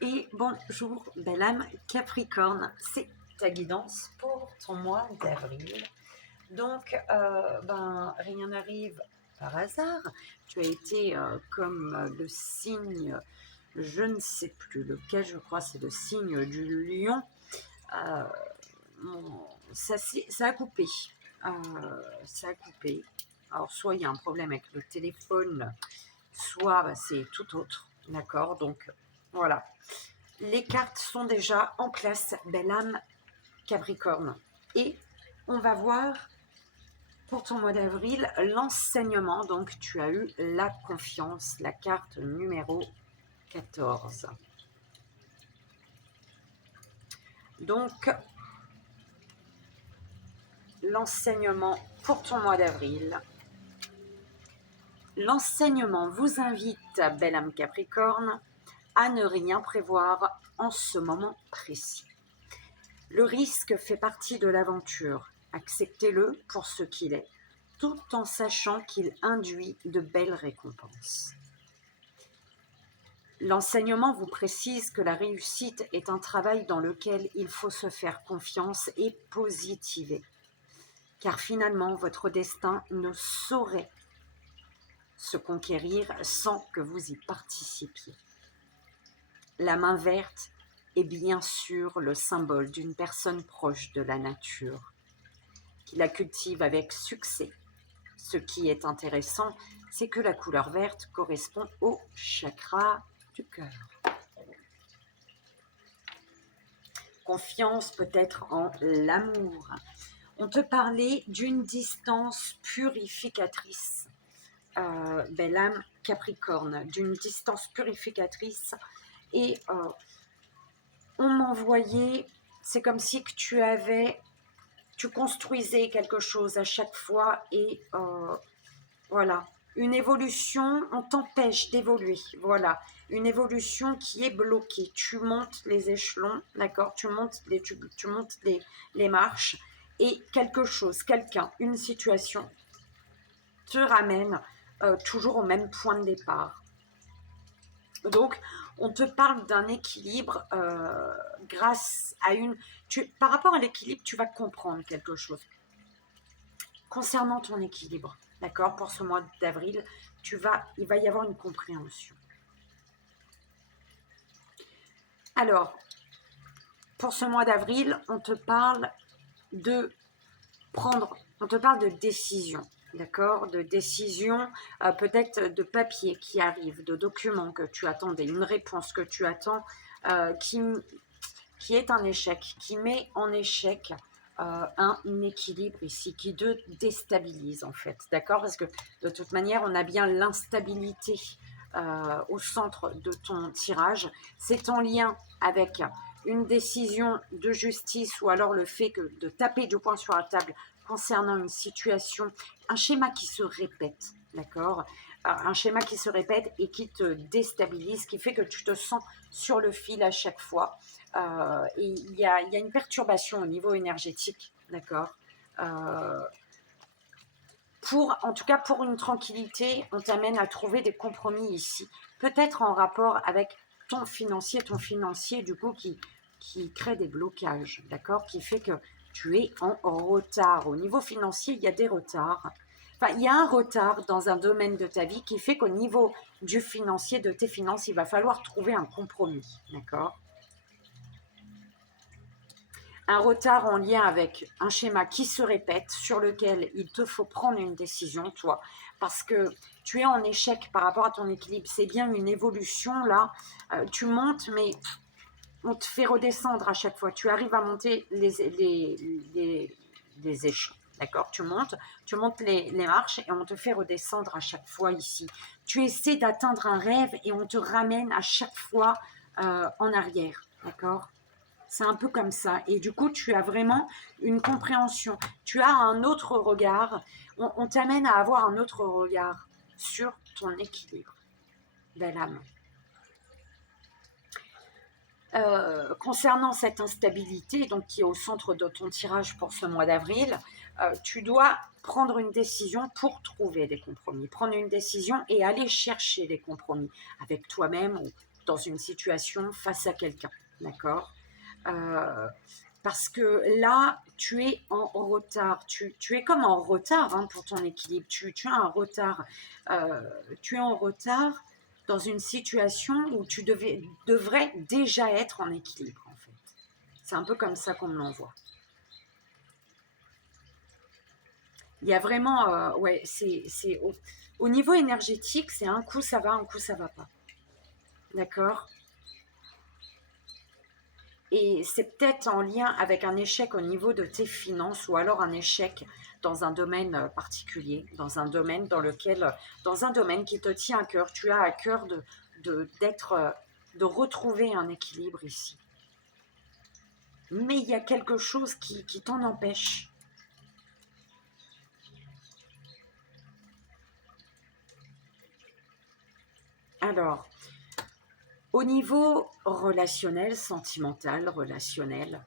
Et bonjour, belle âme Capricorne, c'est ta guidance pour ton mois d'avril. Donc, rien n'arrive par hasard. Tu as été comme le signe, je ne sais plus lequel, je crois c'est le signe du lion. Euh, ça a coupé. Ça a coupé. Alors, soit il y a un problème avec le téléphone, soit c'est tout autre. D'accord? Donc, voilà. Les cartes sont déjà en place, belle âme Capricorne. Et on va voir pour ton mois d'avril l'enseignement. Donc, tu as eu la confiance, la carte numéro 14. Donc, l'enseignement pour ton mois d'avril. L'enseignement vous invite, belle âme Capricorne, à ne rien prévoir en ce moment précis. Le risque fait partie de l'aventure. Acceptez-le pour ce qu'il est, tout en sachant qu'il induit de belles récompenses. L'enseignement vous précise que la réussite est un travail dans lequel il faut se faire confiance et positiver. Car finalement, votre destin ne saurait se conquérir sans que vous y participiez. La main verte est bien sûr le symbole d'une personne proche de la nature, qui la cultive avec succès. Ce qui est intéressant, c'est que la couleur verte correspond au chakra du cœur. Confiance peut-être en l'amour. On te parlait d'une distance purificatrice. Belle âme Capricorne, d'une distance purificatrice. Et on m'envoyait, c'est comme si que tu construisais quelque chose à chaque fois et voilà, une évolution, on t'empêche d'évoluer, voilà, une évolution qui est bloquée. Tu montes les échelons, d'accord, tu montes les marches et quelque chose, quelqu'un, une situation te ramène toujours au même point de départ. Donc, on te parle d'un équilibre grâce à par rapport à l'équilibre, tu vas comprendre quelque chose. Concernant ton équilibre, d'accord, pour ce mois d'avril, il va y avoir une compréhension. Alors, pour ce mois d'avril, on te parle de décision. D'accord, de décision, peut-être de papier qui arrive, de documents que tu attendais, une réponse que tu attends, qui est un échec, qui met en échec un équilibre ici, qui te déstabilise en fait, d'accord? Parce que de toute manière, on a bien l'instabilité au centre de ton tirage. C'est en lien avec une décision de justice ou alors le fait de taper du poing sur la table concernant une situation, un schéma qui se répète, d'accord, un schéma qui se répète et qui te déstabilise, qui fait que tu te sens sur le fil à chaque fois. Et il y a une perturbation au niveau énergétique, d'accord, en tout cas pour une tranquillité, on t'amène à trouver des compromis ici, peut-être en rapport avec ton financier du coup qui crée des blocages, d'accord, qui fait que tu es en retard. Au niveau financier, il y a des retards. Enfin, il y a un retard dans un domaine de ta vie qui fait qu'au niveau du financier, de tes finances, il va falloir trouver un compromis, d'accord? Un retard en lien avec un schéma qui se répète, sur lequel il te faut prendre une décision, toi, parce que tu es en échec par rapport à ton équilibre. C'est bien une évolution, là. Tu montes, mais on te fait redescendre à chaque fois. Tu arrives à monter les échelons. D'accord, tu montes les marches et on te fait redescendre à chaque fois ici. Tu essaies d'atteindre un rêve et on te ramène à chaque fois en arrière. D'accord, c'est un peu comme ça. Et du coup, tu as vraiment une compréhension. Tu as un autre regard. On t'amène à avoir un autre regard sur ton équilibre, belle âme. Concernant cette instabilité, donc qui est au centre de ton tirage pour ce mois d'avril, tu dois prendre une décision pour trouver des compromis. Prendre une décision et aller chercher des compromis avec toi-même ou dans une situation face à quelqu'un, d'accord? Parce que là, tu es en retard, tu es comme en retard hein, pour ton équilibre, tu as un retard, euh, tu es en retard dans une situation où tu devrais déjà être en équilibre en fait. C'est un peu comme ça qu'on me l'envoie. Il y a vraiment, ouais, c'est au niveau énergétique, c'est un coup ça va, un coup ça va pas. D'accord? Et c'est peut-être en lien avec un échec au niveau de tes finances ou alors un échec dans un domaine particulier, dans un domaine dans lequel, dans un domaine qui te tient à cœur. Tu as à cœur d'être, de retrouver un équilibre ici. Mais il y a quelque chose qui t'en empêche. Alors, au niveau relationnel, sentimental, relationnel,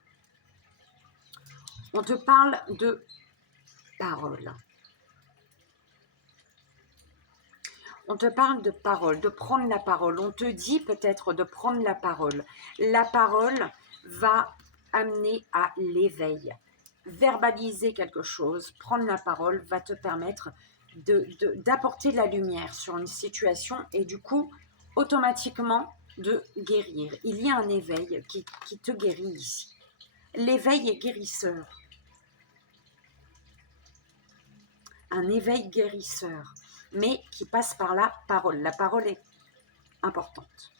on te parle de parole. On te parle de parole, de prendre la parole. On te dit peut-être de prendre la parole. La parole va amener à l'éveil. Verbaliser quelque chose, prendre la parole va te permettre d'apporter de la lumière sur une situation et du coup, automatiquement, de guérir. Il y a un éveil qui te guérit ici. L'éveil est guérisseur. Un éveil guérisseur, mais qui passe par la parole. La parole est importante.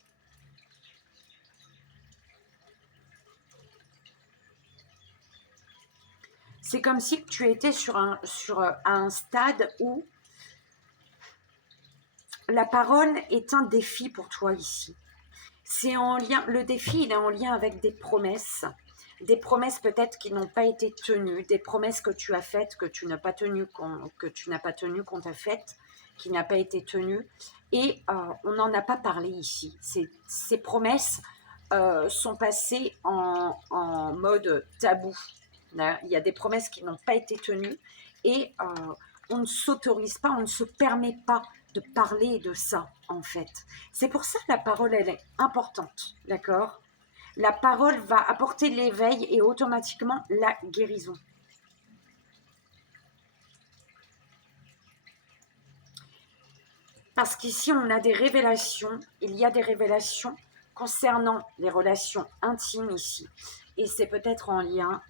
C'est comme si tu étais sur un stade où la parole est un défi pour toi ici. C'est en lien, le défi il est en lien avec des promesses peut-être qui n'ont pas été tenues, des promesses que tu as faites, que tu n'as pas tenues, qu'on t'a faites, qui n'a pas été tenue, et on n'en a pas parlé ici. Ces promesses sont passées en mode tabou. Là, il y a des promesses qui n'ont pas été tenues et on ne s'autorise pas, on ne se permet pas de parler de ça en fait. C'est pour ça que la parole elle est importante, d'accord? La parole va apporter l'éveil et automatiquement la guérison. Parce qu'ici, on a des révélations, il y a des révélations concernant les relations intimes ici. Et c'est peut-être en lien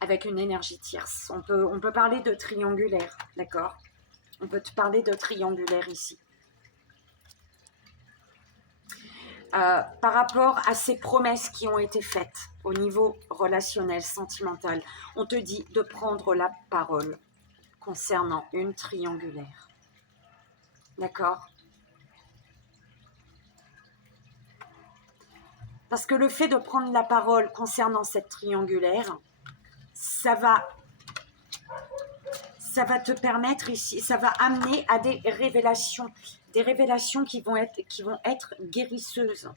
avec une énergie tierce. On peut parler de triangulaire, d'accord? On peut te parler de triangulaire ici. Par rapport à ces promesses qui ont été faites au niveau relationnel, sentimental, on te dit de prendre la parole concernant une triangulaire. D'accord? Parce que le fait de prendre la parole concernant cette triangulaire, ça va te permettre ici, ça va amener à des révélations qui vont être guérisseuses.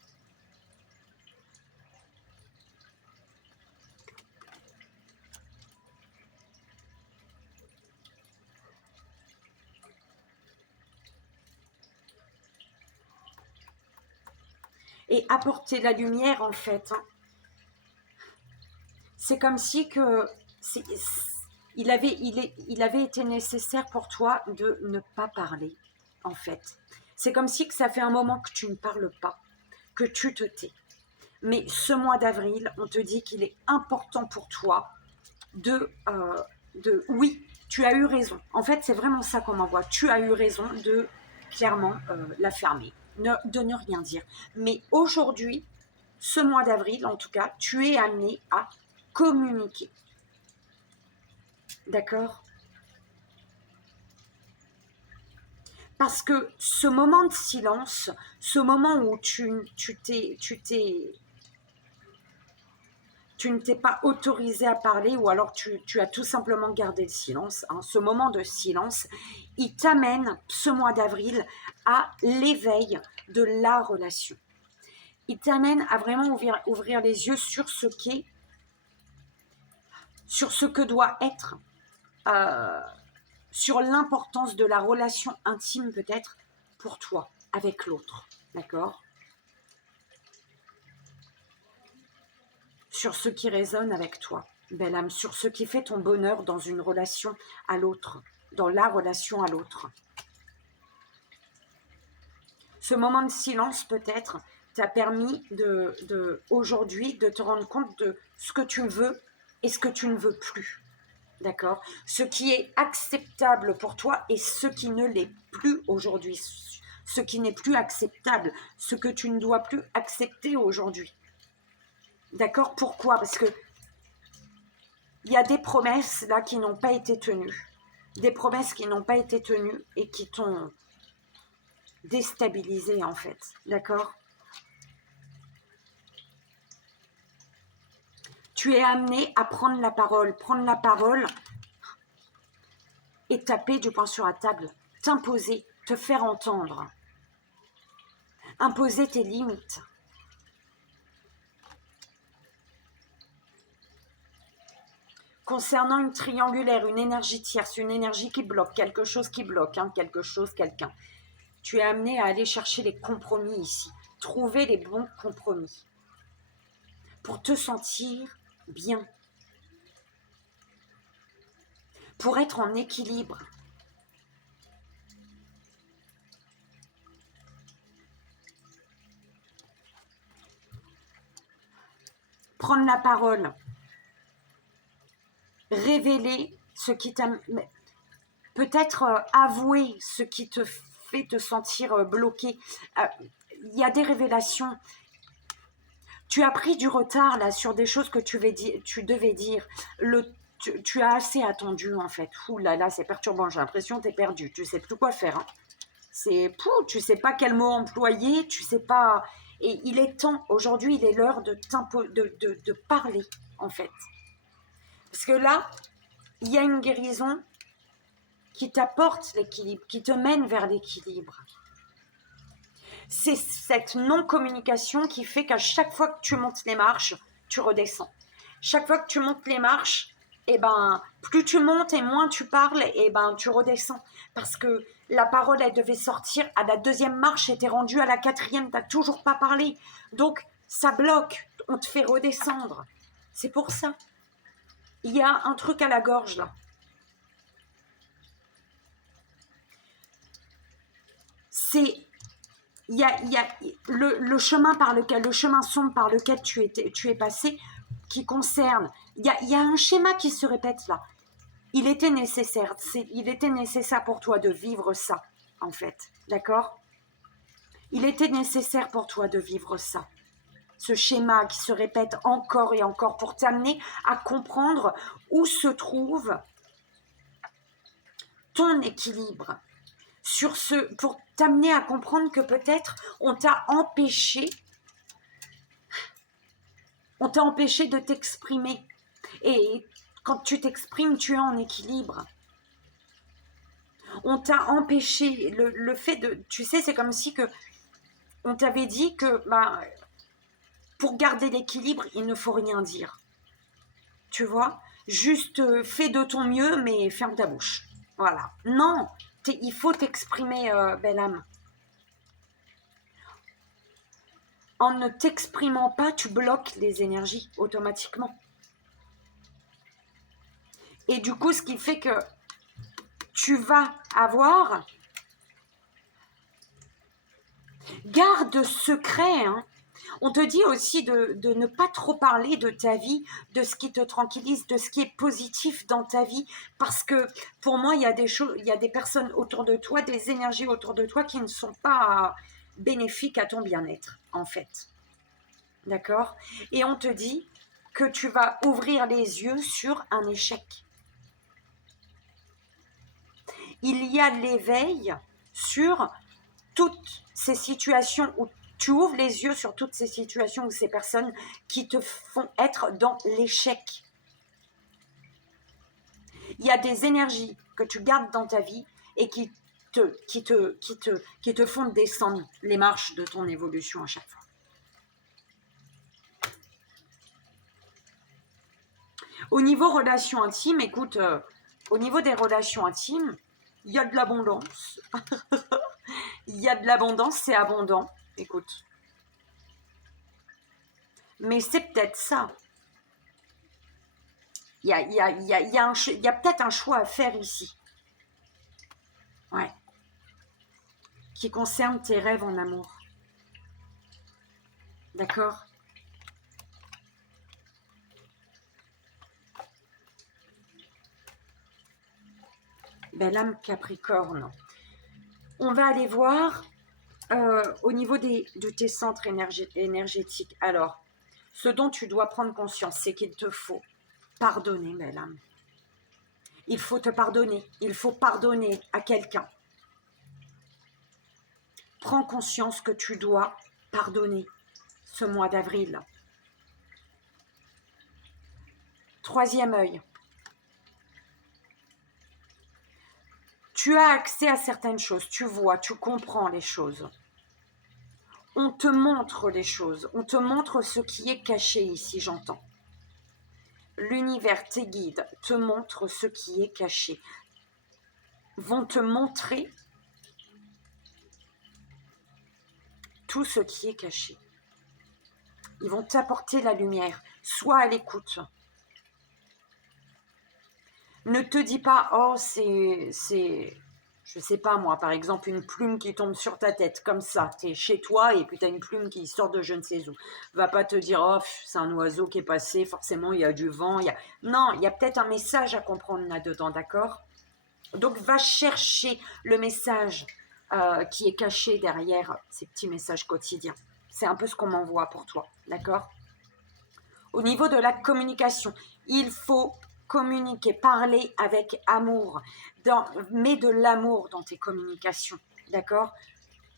Et apporter la lumière en fait. C'est comme si que il avait été nécessaire pour toi de ne pas parler en fait. C'est comme si que ça fait un moment que tu ne parles pas, que tu te tais. Mais ce mois d'avril, on te dit qu'il est important pour toi oui, tu as eu raison. En fait, c'est vraiment ça qu'on m'envoie. Tu as eu raison de clairement la fermer, de ne rien dire. Mais aujourd'hui, ce mois d'avril, en tout cas, tu es amené à communiquer. D'accord? Parce que ce moment de silence, ce moment où tu ne t'es pas autorisé à parler ou alors tu as tout simplement gardé le silence, hein, ce moment de silence, il t'amène ce mois d'avril à l'éveil de la relation. Il t'amène à vraiment ouvrir les yeux sur ce que doit être, sur l'importance de la relation intime peut-être pour toi avec l'autre, d'accord? sur ce qui résonne avec toi, belle âme, sur ce qui fait ton bonheur dans une relation à l'autre, dans la relation à l'autre. Ce moment de silence, peut-être, t'a permis aujourd'hui de te rendre compte de ce que tu veux et ce que tu ne veux plus. D'accord? Ce qui est acceptable pour toi et ce qui ne l'est plus aujourd'hui. Ce qui n'est plus acceptable, ce que tu ne dois plus accepter aujourd'hui. D'accord? Pourquoi? Parce que il y a des promesses là qui n'ont pas été tenues. Des promesses qui n'ont pas été tenues et qui t'ont déstabilisé en fait. D'accord? Tu es amené à prendre la parole. Prendre la parole et taper du poing sur la table. T'imposer, te faire entendre. Imposer tes limites. Concernant une triangulaire, une énergie tierce, une énergie qui bloque, quelque chose qui bloque, quelque chose, quelqu'un. Tu es amené à aller chercher les compromis ici. Trouver les bons compromis. Pour te sentir bien. Pour être en équilibre. Prendre la parole. Révéler ce qui t'a... Peut-être avouer ce qui te fait te sentir bloqué. Il y a des révélations. Tu as pris du retard là sur des choses que tu devais dire. Tu as assez attendu en fait. Ouh là là, c'est perturbant. J'ai l'impression que tu es perdu. Tu sais plus quoi faire. Hein. Tu sais pas quel mot employer. Tu sais pas. Et il est temps. Aujourd'hui, il est l'heure de parler en fait. Parce que là, il y a une guérison qui t'apporte l'équilibre, qui te mène vers l'équilibre. C'est cette non-communication qui fait qu'à chaque fois que tu montes les marches, tu redescends. Chaque fois que tu montes les marches, plus tu montes et moins tu parles, tu redescends. Parce que la parole, elle devait sortir à la 2e marche et t'es rendu à la 4e, tu n'as toujours pas parlé. Donc, ça bloque, on te fait redescendre. C'est pour ça. Il y a un truc à la gorge, là. C'est... Il y a le chemin le chemin sombre par lequel tu es passé qui concerne. Il y a un schéma qui se répète là. Il était nécessaire pour toi de vivre ça, en fait. D'accord? Il était nécessaire pour toi de vivre ça. Ce schéma qui se répète encore et encore pour t'amener à comprendre où se trouve ton équilibre. Pour t'amener à comprendre que peut-être on t'a empêché de t'exprimer. Et quand tu t'exprimes, tu es en équilibre. On t'a empêché, le fait de... Tu sais, c'est comme si on t'avait dit que pour garder l'équilibre, il ne faut rien dire. Tu vois? Juste fais de ton mieux, mais ferme ta bouche. Voilà. Non, il faut t'exprimer, belle âme. En ne t'exprimant pas, tu bloques les énergies automatiquement. Et du coup, ce qui fait que tu vas avoir... Garde secret, hein. On te dit aussi de ne pas trop parler de ta vie, de ce qui te tranquillise, de ce qui est positif dans ta vie. Parce que pour moi, il y a des choses, il y a des personnes autour de toi, des énergies autour de toi qui ne sont pas bénéfiques à ton bien-être, en fait. D'accord? Et on te dit que tu vas ouvrir les yeux sur un échec. Il y a l'éveil sur toutes ces situations où tu ouvres les yeux sur toutes ces situations ou ces personnes qui te font être dans l'échec. Il y a des énergies que tu gardes dans ta vie et qui te font descendre les marches de ton évolution à chaque fois. Au niveau relations intimes, écoute, au niveau des relations intimes, il y a de l'abondance. Il y a de l'abondance, c'est abondant. Écoute. Mais c'est peut-être ça. Il y a peut-être un choix à faire ici. Ouais. Qui concerne tes rêves en amour. D'accord? Belle âme Capricorne. On va aller voir au niveau de tes centres énergétiques. Alors, ce dont tu dois prendre conscience, c'est qu'il te faut pardonner, belle âme. Il faut te pardonner. Il faut pardonner à quelqu'un. Prends conscience que tu dois pardonner ce mois d'avril. Troisième œil. Tu as accès à certaines choses. Tu vois, tu comprends les choses. On te montre les choses. On te montre ce qui est caché ici, j'entends. L'univers, tes guides, te montrent ce qui est caché. Vont te montrer tout ce qui est caché. Ils vont t'apporter la lumière. Sois à l'écoute. Ne te dis pas, oh, je sais pas moi, par exemple, une plume qui tombe sur ta tête, comme ça. Tu es chez toi et puis tu as une plume qui sort de je ne sais où. Va pas te dire, oh, c'est un oiseau qui est passé, forcément, il y a du vent. Non, il y a peut-être un message à comprendre là-dedans, d'accord? Donc, va chercher le message qui est caché derrière ces petits messages quotidiens. C'est un peu ce qu'on m'envoie pour toi, d'accord? Au niveau de la communication, il faut communiquer, parler avec amour, mets de l'amour dans tes communications, d'accord?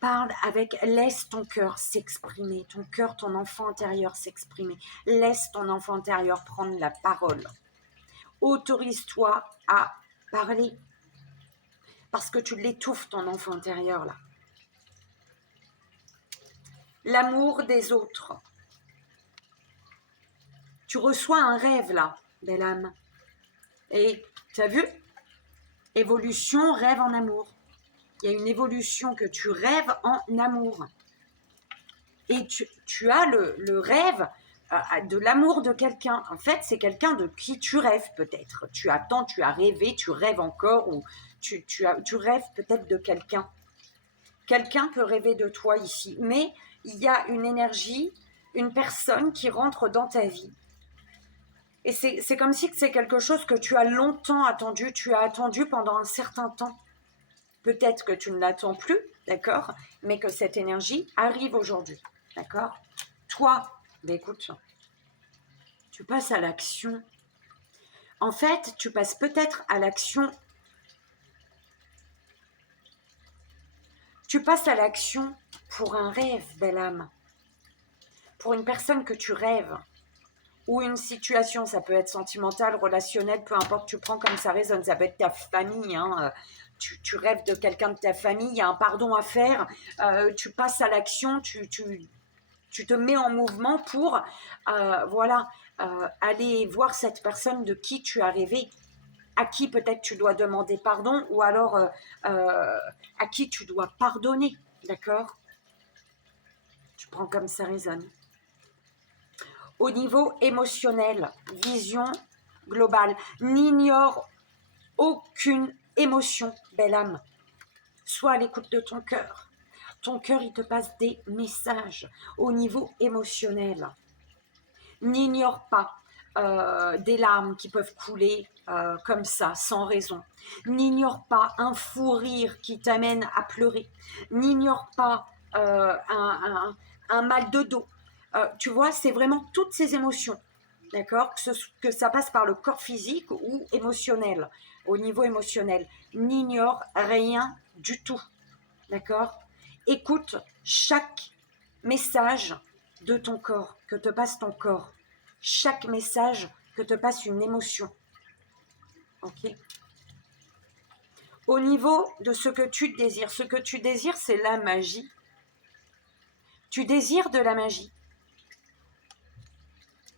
Parle avec, laisse ton cœur s'exprimer, ton cœur, ton enfant intérieur s'exprimer. Laisse ton enfant intérieur prendre la parole. Autorise-toi à parler, parce que tu l'étouffes, ton enfant intérieur, là. L'amour des autres. Tu reçois un rêve, là, belle âme. Et, tu as vu? Évolution, rêve en amour. Il y a une évolution que tu rêves en amour. Et tu as le rêve de l'amour de quelqu'un. En fait, c'est quelqu'un de qui tu rêves peut-être. Tu attends, tu as rêvé, tu rêves encore, ou tu rêves peut-être de quelqu'un. Quelqu'un peut rêver de toi ici. Mais il y a une énergie, une personne qui rentre dans ta vie. Et c'est comme si c'est quelque chose que tu as longtemps attendu. Tu as attendu pendant un certain temps. Peut-être que tu ne l'attends plus, d'accord, mais que cette énergie arrive aujourd'hui, d'accord. Toi, ben écoute, tu passes à l'action. En fait, tu passes peut-être à l'action. Tu passes à l'action pour un rêve, belle âme. Pour une personne que tu rêves. Ou une situation, ça peut être sentimentale, relationnelle, peu importe, tu prends comme ça résonne. Ça peut être ta famille, hein. Tu rêves de quelqu'un de ta famille, il y a un pardon à faire, tu passes à l'action, tu te mets en mouvement pour voilà, aller voir cette personne de qui tu as rêvé, à qui peut-être tu dois demander pardon, ou alors à qui tu dois pardonner, d'accord? Tu prends comme ça résonne. Au niveau émotionnel, vision globale, n'ignore aucune émotion, belle âme. Sois à l'écoute de ton cœur. Ton cœur, il te passe des messages au niveau émotionnel. N'ignore pas des larmes qui peuvent couler comme ça, sans raison. N'ignore pas un fou rire qui t'amène à pleurer. N'ignore pas un mal de dos. Tu vois, c'est vraiment toutes ces émotions, d'accord, que ça passe par le corps physique ou émotionnel, au niveau émotionnel. N'ignore rien du tout, d'accord. Écoute chaque message de ton corps, que te passe ton corps. Chaque message que te passe une émotion. Ok. Au niveau de ce que tu désires, c'est la magie. Tu désires de la magie.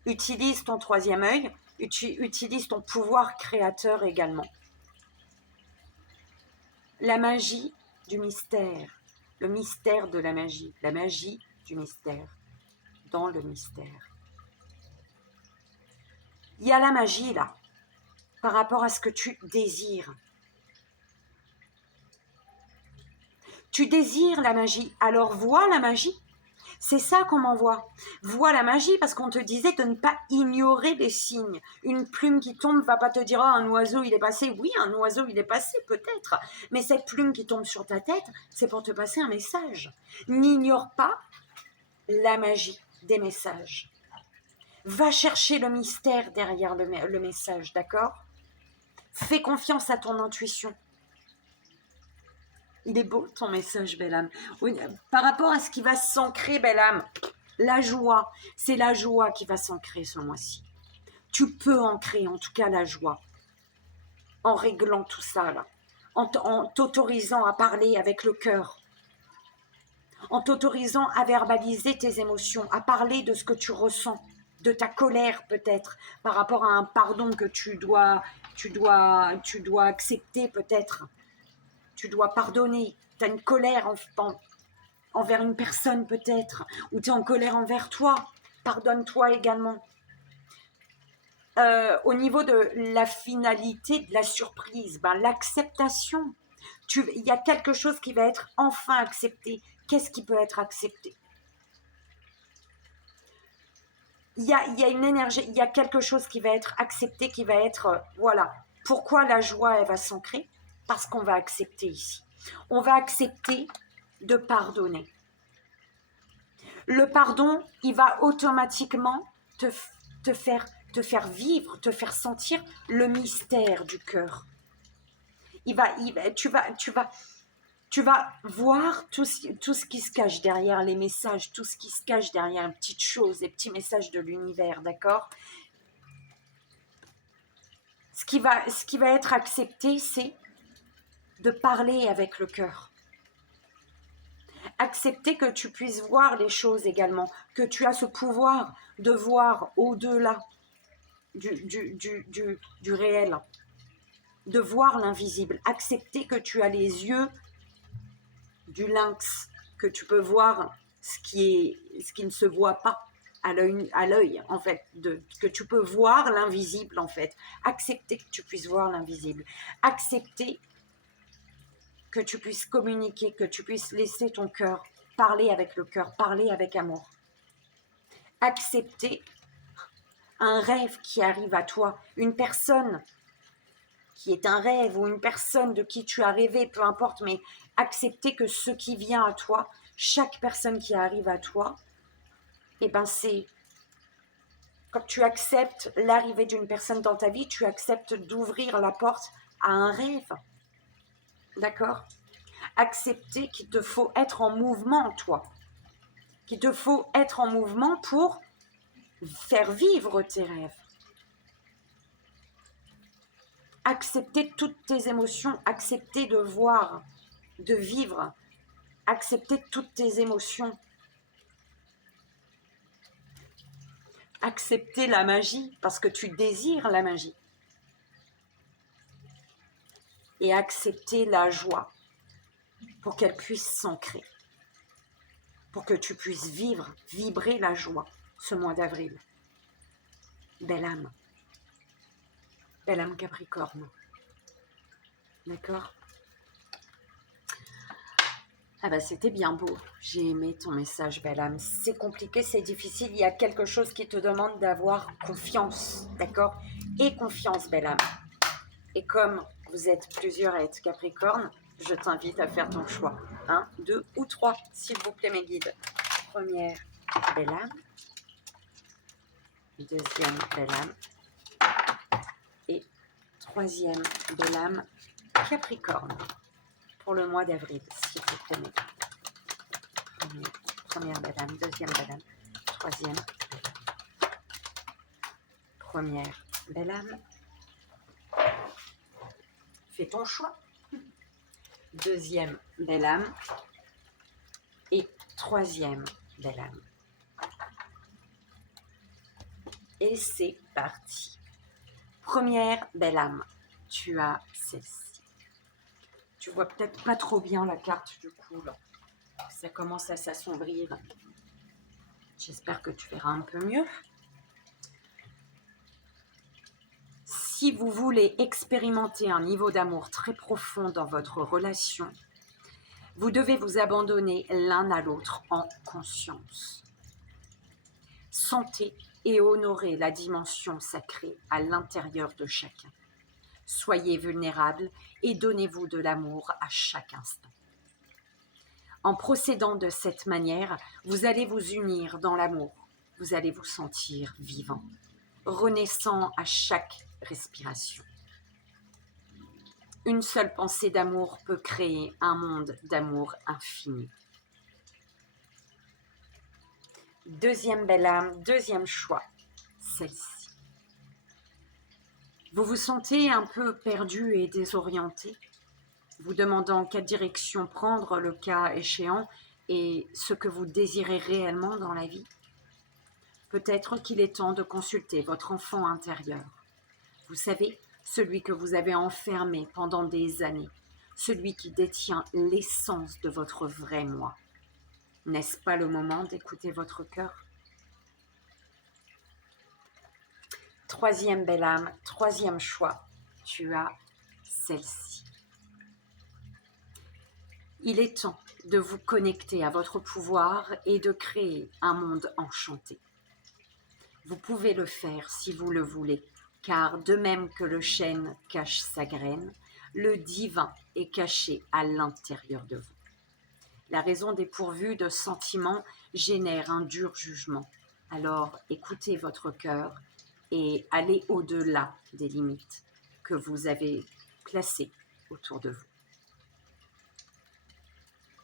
Utilise ton troisième œil, utilise ton pouvoir créateur également. La magie du mystère, le mystère de la magie du mystère, dans le mystère. Il y a la magie là. par rapport à ce que tu désires. Tu désires la magie, alors vois la magie. C'est ça qu'on m'envoie. Vois la magie parce qu'on te disait de ne pas ignorer les signes. Une plume qui tombe ne va pas te dire oh, un oiseau il est passé. Oui, un oiseau il est passé peut-être. Mais cette plume qui tombe sur ta tête, c'est pour te passer un message. N'ignore pas la magie des messages. Va chercher le mystère derrière le message, d'accord? Fais confiance à ton intuition. Il est beau ton message, belle âme. Par rapport à ce qui va s'ancrer, belle âme, la joie, c'est la joie qui va s'ancrer ce mois-ci. Tu peux ancrer en tout cas la joie en réglant tout ça là, en t'autorisant à parler avec le cœur, en t'autorisant à verbaliser tes émotions, à parler de ce que tu ressens, de ta colère peut-être, par rapport à un pardon que tu dois accepter peut-être. Tu dois pardonner. Tu as une colère envers une personne peut-être, ou tu es en colère envers toi. Pardonne-toi également. Au niveau de la finalité, de la surprise, ben, l'acceptation. Il y a quelque chose qui va être enfin accepté. Qu'est-ce qui peut être accepté? Il y a une énergie, il y a quelque chose qui va être accepté, qui va être, voilà. Pourquoi la joie, elle va s'ancrer? Parce qu'on va accepter ici. On va accepter de pardonner. Le pardon, il va automatiquement te faire vivre, te faire sentir le mystère du cœur. Tu vas voir tout ce qui se cache derrière les messages, tout ce qui se cache derrière les petites choses, les petits messages de l'univers, d'accord? Ce qui va être accepté, c'est de parler avec le cœur. Accepter que tu puisses voir les choses également, que tu as ce pouvoir de voir au-delà du réel, de voir l'invisible. Accepter que tu as les yeux du lynx, que tu peux voir ce qui ne se voit pas à l'œil, en fait, que tu peux voir l'invisible, en fait. Accepter que tu puisses voir l'invisible. Accepter que tu puisses communiquer, que tu puisses laisser ton cœur parler avec le cœur, parler avec amour. Accepter un rêve qui arrive à toi, une personne qui est un rêve ou une personne de qui tu as rêvé, peu importe, mais accepter que ce qui vient à toi, chaque personne qui arrive à toi, eh ben c'est quand tu acceptes l'arrivée d'une personne dans ta vie, tu acceptes d'ouvrir la porte à un rêve. D'accord? Accepter qu'il te faut être en mouvement, toi. Qu'il te faut être en mouvement pour faire vivre tes rêves. Accepter toutes tes émotions, accepter de voir, de vivre, accepter toutes tes émotions. Accepter la magie parce que tu désires la magie. Et accepter la joie pour qu'elle puisse s'ancrer. Pour que tu puisses vibrer la joie ce mois d'avril. Belle âme. Belle âme Capricorne. D'accord? Ah bah c'était bien beau. J'ai aimé ton message, belle âme. C'est compliqué, c'est difficile. Il y a quelque chose qui te demande d'avoir confiance. D'accord? Et confiance, belle âme. Et comme vous êtes plusieurs à être Capricorne, je t'invite à faire ton choix. 1, 2 ou 3, s'il vous plaît, mes guides. Première, belle âme. Deuxième, belle âme. Et troisième, belle âme Capricorne. Pour le mois d'avril, s'il vous plaît, mes guides. Première belle âme, deuxième belle âme, troisième belle âme. Première belle âme. Fais ton choix. Deuxième belle âme. Et troisième belle âme. Et c'est parti. Première belle âme, tu as celle-ci. Tu vois peut-être pas trop bien la carte du coup là. Ça commence à s'assombrir. J'espère que tu verras un peu mieux. Si vous voulez expérimenter un niveau d'amour très profond dans votre relation, vous devez vous abandonner l'un à l'autre en conscience. Sentez et honorez la dimension sacrée à l'intérieur de chacun. Soyez vulnérables et donnez-vous de l'amour à chaque instant. En procédant de cette manière, vous allez vous unir dans l'amour. Vous allez vous sentir vivant, renaissant à chaque respiration. Une seule pensée d'amour peut créer un monde d'amour infini. Deuxième belle âme, deuxième choix, celle-ci. Vous vous sentez un peu perdu et désorienté, vous demandant quelle direction prendre le cas échéant et ce que vous désirez réellement dans la vie. Peut-être qu'il est temps de consulter votre enfant intérieur. Vous savez, celui que vous avez enfermé pendant des années, celui qui détient l'essence de votre vrai moi. N'est-ce pas le moment d'écouter votre cœur? Troisième belle âme, troisième choix, tu as celle-ci. Il est temps de vous connecter à votre pouvoir et de créer un monde enchanté. Vous pouvez le faire si vous le voulez, car de même que le chêne cache sa graine, le divin est caché à l'intérieur de vous. La raison dépourvue de sentiments génère un dur jugement. Alors écoutez votre cœur et allez au-delà des limites que vous avez placées autour de vous.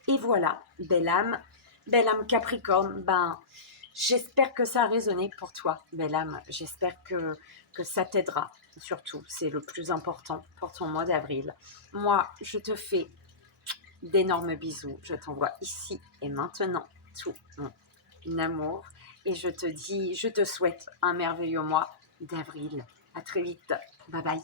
Et voilà, belle âme Capricorne, j'espère que ça a résonné pour toi, belle âme. J'espère que ça t'aidera, surtout, c'est le plus important pour ton mois d'avril. Moi, je te fais d'énormes bisous. Je t'envoie ici et maintenant tout mon amour. Et je te souhaite un merveilleux mois d'avril. À très vite. Bye bye.